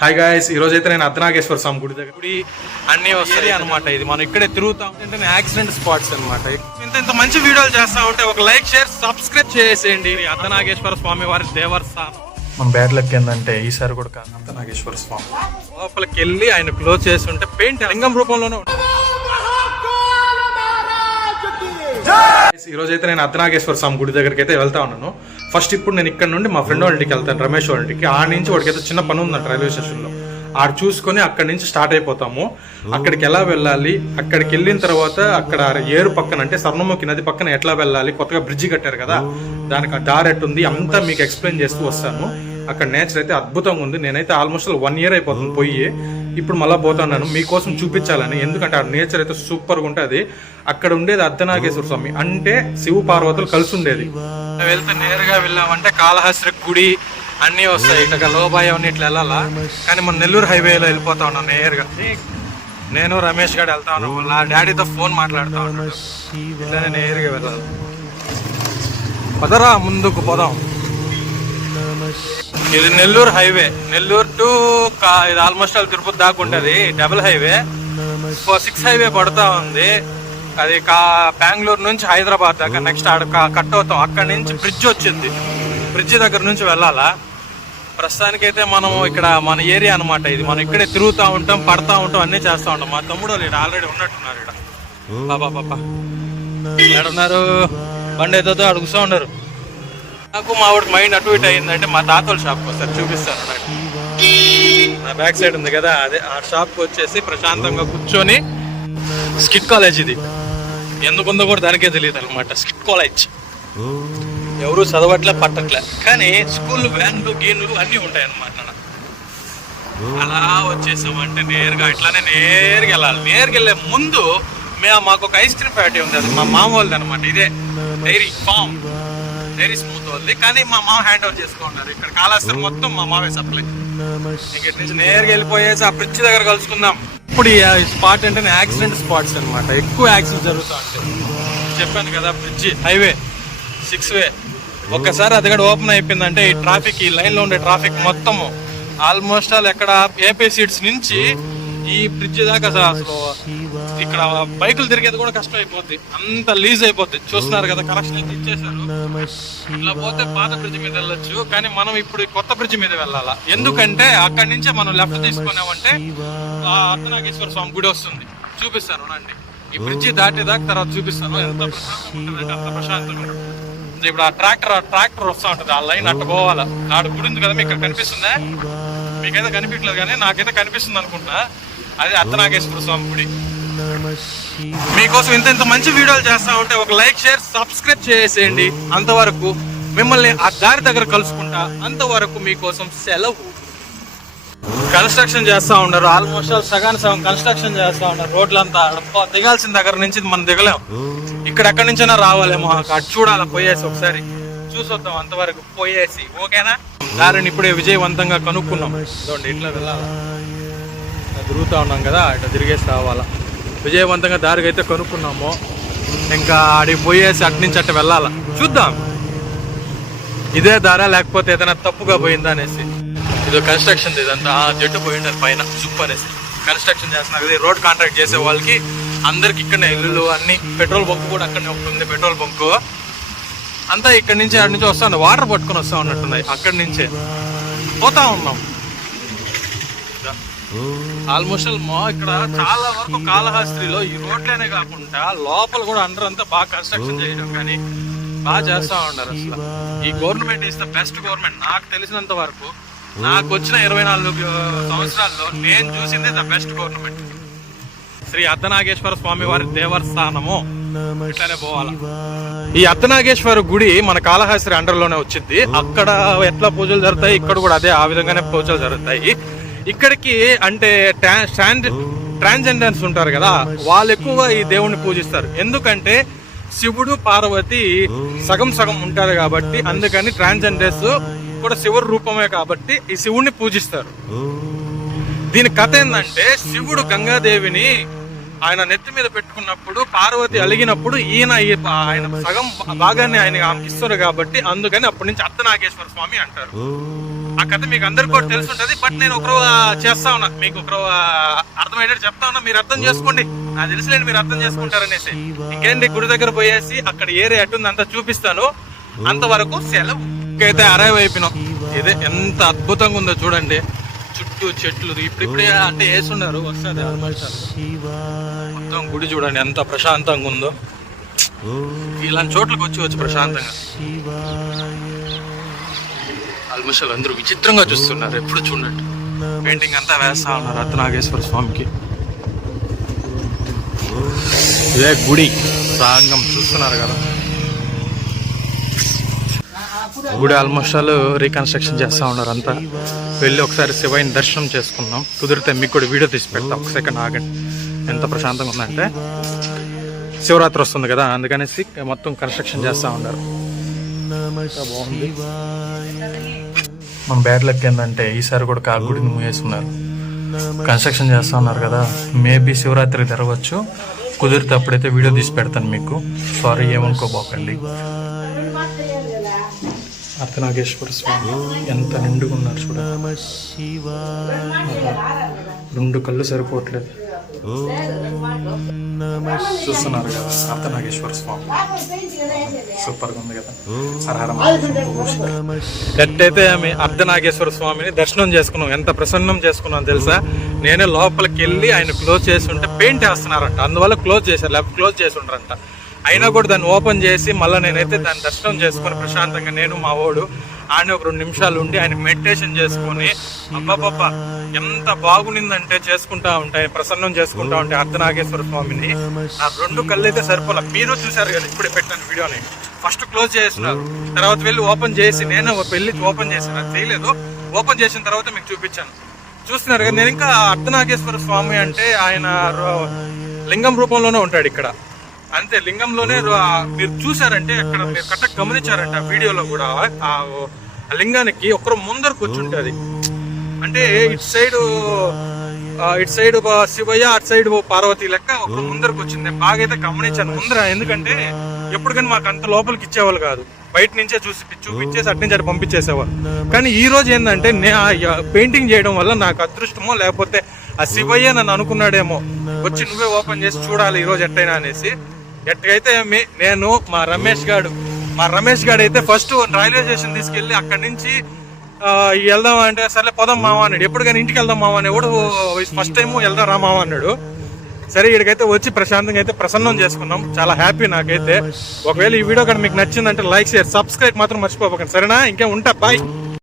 Hi guys, ఈ రోజు అయితే నేను అర్ధనాగేశ్వర స్వామి గుడి దగ్గర గుడి అన్ని వస్తాయి అనమాట. ఇది మనం ఇక్కడే తిరుగుతాం అంటే యాక్సిడెంట్ స్పాట్స్ అనమాట. ఇంత మంచి వీడియోలు చేస్తా ఉంటే ఒక లైక్, షేర్, సబ్స్క్రైబ్ చేసేయండి. అర్ధనాగేశ్వర స్వామి వారి దేవస్థానం. మన బ్యాడ్ లక్ ఏంటంటే ఈసారి కూడా కాదు, అర్ధనాగేశ్వర స్వామి లోపలికి వెళ్ళి ఆయన క్లోజ్ చేసి ఉంటే పెయింట్ లింగం రూపంలోనే ఉంటుంది. ఈ రోజు అయితే నేను అర్ధనాగేశ్వర స్వామి గుడి దగ్గరికి అయితే వెళ్తా ఉన్నాను. ఫస్ట్ ఇప్పుడు నేను ఇక్కడ నుండి మా ఫ్రెండ్ వాళ్ళ ఇంటికి వెళ్తాను, రమేష్ వాళ్ళ ఇంటికి. ఆడ నుంచి వాడికైతే చిన్న పని ఉందంట రైల్వే స్టేషన్లో. ఆడ చూసుకొని అక్కడి నుంచి స్టార్ట్ అయిపోతాము. అక్కడికి ఎలా వెళ్ళాలి, అక్కడికి వెళ్ళిన తర్వాత అక్కడ ఏరు పక్కన అంటే స్వర్ణముఖి నది పక్కన ఎట్లా వెళ్ళాలి, కొత్తగా బ్రిడ్జి కట్టారు కదా, దానికి ఆ దారి ఎట్టుంది అంతా మీకు ఎక్స్ప్లెయిన్ చేస్తూ వస్తాను. అక్కడ నేచర్ అయితే అద్భుతంగా ఉంది. నేనైతే ఆల్మోస్ట్ 1 year అయిపోతుంది పోయి, ఇప్పుడు మళ్ళీ పోతున్నాను మీకోసం చూపించాలని. ఎందుకంటే ఆ నేచర్ అయితే సూపర్గా ఉంటుంది. అక్కడ ఉండేది అర్ధనాగేశ్వర స్వామి అంటే శివ పార్వతులు కలిసి ఉండేది. వెళ్తే నేరుగా వెళ్ళామంటే కాళహస్తి గుడి అన్నీ వస్తాయి. ఇక లోబాయి అవన్నీ ఇట్లా వెళ్ళాలా, కానీ మన నెల్లూరు హైవేలో వెళ్ళిపోతా ఉన్నాం నేరుగా. నేను రమేష్ గారు వెళ్తా ఉన్నాం. వాళ్ళ డాడీతో ఫోన్ మాట్లాడుతూ ఉన్నాడు. ఇట్లానే నేరుగా వెళ్ళాలి. పదరా ముందుకు పోదాం. ఇది నెల్లూరు హైవే, నెల్లూరు టు ఇది ఆల్మోస్ట్ తిరుపతి దాకా ఉంటుంది. డబుల్ హైవే, 6 హైవే పడుతూ ఉంది. అది బెంగళూరు నుంచి హైదరాబాద్ దాకా. నెక్స్ట్ కట్ అవుతాం. అక్కడ నుంచి బ్రిడ్జ్ వచ్చింది, బ్రిడ్జ్ దగ్గర నుంచి వెళ్ళాలా. ప్రస్తుతానికైతే మనం ఇక్కడ మన ఏరియా అనమాట. ఇది మనం ఇక్కడే తిరుగుతూ ఉంటాం, పడతా ఉంటాం, అన్నీ చేస్తూ ఉంటాం. మా తమ్ముడు వాళ్ళు ఇక్కడ ఆల్రెడీ ఉన్నట్టున్నారు. ఇక్కడ బాబా ఎక్కడున్నారు, బండి ఏదో అడుగుతూ ఉన్నారు. నాకు మా వాడికి మైండ్ అటు ఇటు అయిందంటే మా తాతల షాప్కి వస్తారు, చూపిస్తాను. నా బ్యాక్ సైడ్ ఉంది కదా, అదే ఆ షాప్కి వచ్చేసి ప్రశాంతంగా కూర్చొని. స్కిట్ కాలేజ్ ఇది, ఎందుకుందో కూడా దానికే తెలియదు అనమాట. స్కిట్ కాలేజ్ ఎవరు చదవట్లే పట్టట్లే, కానీ స్కూల్ వ్యాన్లు గేన్లు అన్నీ ఉంటాయి అన్నమాట. అలా వచ్చేసామంటే నేరుగా ఇట్లానే నేరుగా వెళ్ళాలి. నేరుగా వెళ్ళే ముందు మాకు ఒక ఐస్ క్రీమ్ ఫ్యాక్టరీ ఉంది, అది మా మామ వాళ్ళది అనమాట. ఇదే డైరీ ఫామ్, డైరీ స్మూత్ వాళ్ళది, కానీ మా మామ హ్యాండ్ ఓవర్ చేసుకుంటారు. ఇక్కడ కాళహస్తి మొత్తం మా మామే సప్లై. ఇక్కడ నుంచి నేరుగా వెళ్ళిపోయేసి ఆ బ్రిడ్జ్ దగ్గర కలుసుకుందాం. ఇప్పుడు ఈ స్పాట్ అంటే యాక్సిడెంట్ స్పాట్స్ అనమాట. ఎక్కువ యాక్సిడెంట్ జరుగుతూ ఉంటాయి. చెప్పాను కదా, బ్రిడ్జి హైవే 6 వే. ఒక్కసారి అది కూడా ఓపెన్ అయిపోయిందంటే ఈ ట్రాఫిక్, ఈ లైన్లో ఉండే ట్రాఫిక్ మొత్తము ఆల్మోస్ట్ ఎక్కడ ఏపీ సీట్స్ నుంచి ఈ బ్రిడ్జ్ దాకా అసలు ఇక్కడ బైకులు తిరిగేది కూడా కష్టం అయిపోద్ది, అంత లీజ్ అయిపోద్ది. చూస్తున్నారు కదా, కనెక్షన్ అయితే ఇచ్చేసారు. ఇలా పోతే పాత బ్రిడ్జ్ మీద వెళ్ళొచ్చు, కానీ మనం ఇప్పుడు కొత్త బ్రిడ్జ్ మీద వెళ్ళాలా. ఎందుకంటే అక్కడి నుంచే మనం లెఫ్ట్ తీసుకున్నామంటే అర్ధనాగేశ్వర స్వామి గుడి వస్తుంది. చూపిస్తాను అండి, ఈ బ్రిడ్జి దాటేదాకా తర్వాత చూపిస్తాను. ఎంత ప్రశాంతంగా ఉంటుంది, అంత ప్రశాంతంగా ఉంటుంది. ఇప్పుడు ఆ ట్రాక్టర్ వస్తూ ఉంటుంది, ఆ లైన్ అట్ట పోవాలా. నాడు గుడి ఉంది కదా, మీకు కనిపిస్తుందా? మీకైతే కనిపించలేదు, కానీ నాకైతే కనిపిస్తుంది అనుకుంటా. అది అర్ధనాగేశ్వర స్వామి గుడి. మీకోసం ఇంత మంచి వీడియోలు చేస్తా ఉంటే ఒక లైక్, షేర్, సబ్స్క్రైబ్ చేసేయండి. అంతవరకు మిమ్మల్ని ఆ దారి దగ్గర కలుసుకుంటా. అంతవరకు మీకోసం సెలవు. కన్స్ట్రక్షన్ చేస్తా ఉన్నారు, ఆల్మోస్ట్ సగం కన్స్ట్రక్షన్ చేస్తా ఉన్నారు. రోడ్లంతా దిగాల్సిన దగ్గర నుంచి మనం దిగలేం. ఇక్కడ ఎక్కడి నుంచైనా రావాలేమో, అటు చూడాలి, పోయేసి ఒకసారి చూసొద్దాం. అంతవరకు పోయేసి ఓకేనా. దారిని ఇప్పుడే విజయవంతంగా కనుక్కున్నాం. చూడండి, ఇట్లా వెళ్ళాలా, తిరుగుతూ ఉన్నాం కదా, ఇట్లా తిరిగేసి రావాలా. విజయవంతంగా దారికి అయితే కనుక్కున్నాము. ఇంకా ఆడికి పోయేసి అటు నుంచి అట్ట వెళ్ళాలా. చూద్దాం ఇదే దారా లేకపోతే ఏదైనా తప్పుగా పోయిందా అనేసి. ఇది కన్స్ట్రక్షన్, ఇదంతా జట్టు పోయింది పైన జుప్ అనేసి కన్స్ట్రక్షన్ చేస్తున్నారు కదా. రోడ్ కాంట్రాక్ట్ చేసే వాళ్ళకి అందరికి ఇక్కడనే ఇల్లు, అన్ని. పెట్రోల్ బంక్ కూడా అక్కడనే ఉంటుంది, పెట్రోల్ బంక్ అంతా ఇక్కడి నుంచి అక్కడి నుంచి వస్తా ఉంది. వాటర్ పట్టుకొని వస్తా ఉన్నట్టున్నాయి. అక్కడి నుంచే పోతా ఉన్నాం. ఆల్మోస్ట్ ఇక్కడ చాలా వరకు కాళహస్తిలో ఈ రోడ్లనే కాకుండా లోపల కూడా అండర్ అంతా బాగా కన్స్ట్రక్షన్ చేయడం కానీ బాగా చేస్తా ఉన్నారు. అసలు ఈ government is the best government నాకు తెలిసినంత వరకు. నాకు వచ్చిన 24 సంవత్సరాల్లో నేను చూసింది ద బెస్ట్ గవర్నమెంట్. శ్రీ అర్ధనాగేశ్వర స్వామి వారి దేవస్థానము. ఇట్లానే పోవాలా. ఈ అర్ధనాగేశ్వర గుడి మన కాళహస్తి అండర్లోనే వచ్చింది. అక్కడ ఎట్లా పూజలు జరుగుతాయి, ఇక్కడ కూడా అదే ఆ విధంగానే పూజలు జరుగుతాయి. ఇక్కడికి అంటే ట్రాన్స్జెండర్స్ ఉంటారు కదా, వాళ్ళు ఎక్కువగా ఈ దేవుణ్ణి పూజిస్తారు. ఎందుకంటే శివుడు పార్వతి సగం ఉంటారు కాబట్టి, అందుకని ట్రాన్స్జెండర్స్ కూడా శివుడు రూపమే కాబట్టి ఈ శివుడిని పూజిస్తారు. దీని కథ ఏంటంటే, శివుడు గంగాదేవిని ఆయన నెత్తి మీద పెట్టుకున్నప్పుడు పార్వతి అలిగినప్పుడు ఆయన సగం భాగాన్ని ఆయన ఆమెకి ఇస్తారు కాబట్టి, అందుకని అప్పటి నుంచి అర్ధనాగేశ్వర స్వామి అంటారు. ఆ కథ మీకు అందరికి కూడా తెలుసుంటది. బట్ నేను ఒకరు చేస్తా ఉన్నా, మీకు ఒకరు అర్థమయ్యేటట్టు చెప్తా ఉన్నా, మీరు అర్థం చేసుకోండి. నాకు తెలిసిలేండి మీరు అర్థం చేసుకుంటారనేసి. ఇంకేంటి, గుడి దగ్గర పోయేసి అక్కడ ఏరియా ఎట్టుంది అంతా చూపిస్తాను. అంతవరకు సెలవు. అయితే అరైవ్ అయిపోయినాం. ఇదే ఎంత అద్భుతంగా ఉందో చూడండి, చుట్టూ చెట్లు ఇప్పుడిప్పుడే అంటే వేస్తున్నారు, వస్తుంది మొత్తం. గుడి చూడండి ఎంత ప్రశాంతంగా ఉందో. ఇలాంటి చోట్లకు వచ్చి ప్రశాంతంగా. ఆల్మోస్ట్ అందరూ విచిత్రంగా చూస్తున్నారు, ఎప్పుడు చూడట్టు. పెయింటింగ్ అంతా వేస్తా ఉన్నారు అర్ధనాగేశ్వర స్వామికి. ఇదే గుడి ప్రాంగణం చూస్తున్నారు కదా. గుడి ఆల్మోస్ట్ ఆల్ రీకన్స్ట్రక్షన్ చేస్తూ ఉన్నారు అంతా. వెళ్ళి ఒకసారి శివయ్యని దర్శనం చేసుకున్నాం. కుదిరితే మీకు కూడా వీడియో తీసి పెడతాం. ఒక సెకండ్ ఆగండి. ఎంత ప్రశాంతంగా ఉందంటే, శివరాత్రి వస్తుంది కదా, అందుకనేసి మొత్తం కన్స్ట్రక్షన్ చేస్తూ ఉన్నారు. బాగుంది. మన బ్యాడ్ లక్ ఏంటంటే ఈసారి కూడా ఆ గుడిని మూసేస్తున్నారు. కన్స్ట్రక్షన్ చేస్తూ ఉన్నారు కదా, మేబీ శివరాత్రి తెరవచ్చు. కుదిరితే అప్పుడైతే వీడియో తీసి పెడతాను మీకు. సారీ ఏమనుకోబోకండి. అర్ధనాగేశ్వర స్వామి ఎంత నిండుగా ఉన్నారు చూడండి. 2 కళ్ళు సరిపోవట్లేదు. చూస్తున్నారు కదా అర్ధనాగేశ్వర స్వామి, సూపర్ గా ఉంది కదా. ఎట్టయితే ఆమె అర్ధనాగేశ్వర స్వామిని దర్శనం చేసుకున్నాం, ఎంత ప్రసన్నం చేసుకున్నాం తెలుసా. నేనే లోపలికి వెళ్ళి ఆయన క్లోజ్ చేసి ఉంటే పెయింట్ వేస్తున్నారంట, అందువల్ల క్లోజ్ చేశారు, లేకపోతే క్లోజ్ చేసి ఉండరంట. అయినా కూడా దాన్ని ఓపెన్ చేసి మళ్ళీ నేనైతే దాన్ని దర్శనం చేసుకుని ప్రశాంతంగా నేను మా వాడు ఆయన ఒక 2 నిమిషాలు ఉండి ఆయన మెడిటేషన్ చేసుకుని, అబ్బాబ్బా ఎంత బాగునిందంటే చేసుకుంటా ఉంటాయి, ప్రసన్నం చేసుకుంటా ఉంటాయి అర్ధనాగేశ్వర స్వామిని. నా 2 కళ్ళు అయితే సరిపోలే. మీరు చూసారు కదా ఇప్పుడే పెట్టాను వీడియోని. ఫస్ట్ క్లోజ్ చేస్తున్నారు, తర్వాత వెళ్ళి ఓపెన్ చేసి, నేను వెళ్ళి ఓపెన్ చేసాను, చేయలేదు, ఓపెన్ చేసిన తర్వాత మీకు చూపించాను. చూస్తున్నారు కదా. నేను ఇంకా అర్ధనాగేశ్వర స్వామి అంటే ఆయన లింగం రూపంలోనే ఉంటాడు ఇక్కడ, అంతే. లింగంలోనే మీరు చూసారంటే అక్కడ మీరు కరెక్ట్ గమనించారంటే ఆ వీడియోలో కూడా ఆ లింగానికి ఒకరు ముందరకు వచ్చి ఉంటుంది. అంటే ఇటు సైడ్ శివయ్య, అటు సైడ్ పార్వతి లెక్క ఒకరు ముందరకు వచ్చింది. బాగా అయితే గమనించాను ముందర, ఎందుకంటే ఎప్పుడు కానీ మాకు అంత లోపలికి ఇచ్చేవాళ్ళు కాదు, బయట నుంచే చూపించేసి అటు నుంచి అటు పంపించేసేవాళ్ళు. కానీ ఈ రోజు ఏంటంటే పెయింటింగ్ చేయడం వల్ల నాకు అదృష్టమో లేకపోతే ఆ శివయ్య నన్ను అనుకున్నాడేమో, వచ్చి నువ్వే ఓపెన్ చేసి చూడాలి ఈ రోజు ఎట్టయినా అనేసి. ఎట్టయితే నేను మా రమేష్ గాడు అయితే ఫస్ట్ రైల్వే స్టేషన్ తీసుకెళ్ళి అక్కడి నుంచి వెళ్దాం అంటే, సరే పోదాం మావా అన్నాడు. ఎప్పుడు కానీ ఇంటికి వెళ్దాం మావా అనేవాడు, ఫస్ట్ టైం వెళ్దాం రా మావా అన్నాడు. సరే ఇక్కడికైతే వచ్చి ప్రశాంతంగా అయితే ప్రసన్నం చేసుకున్నాం. చాలా హ్యాపీ నాకైతే. ఒకవేళ ఈ వీడియో కానీ మీకు నచ్చిందంటే లైక్, షేర్, సబ్స్క్రైబ్ మాత్రం మర్చిపోకండి, సరేనా? ఇంకేం ఉంటా, బాయ్.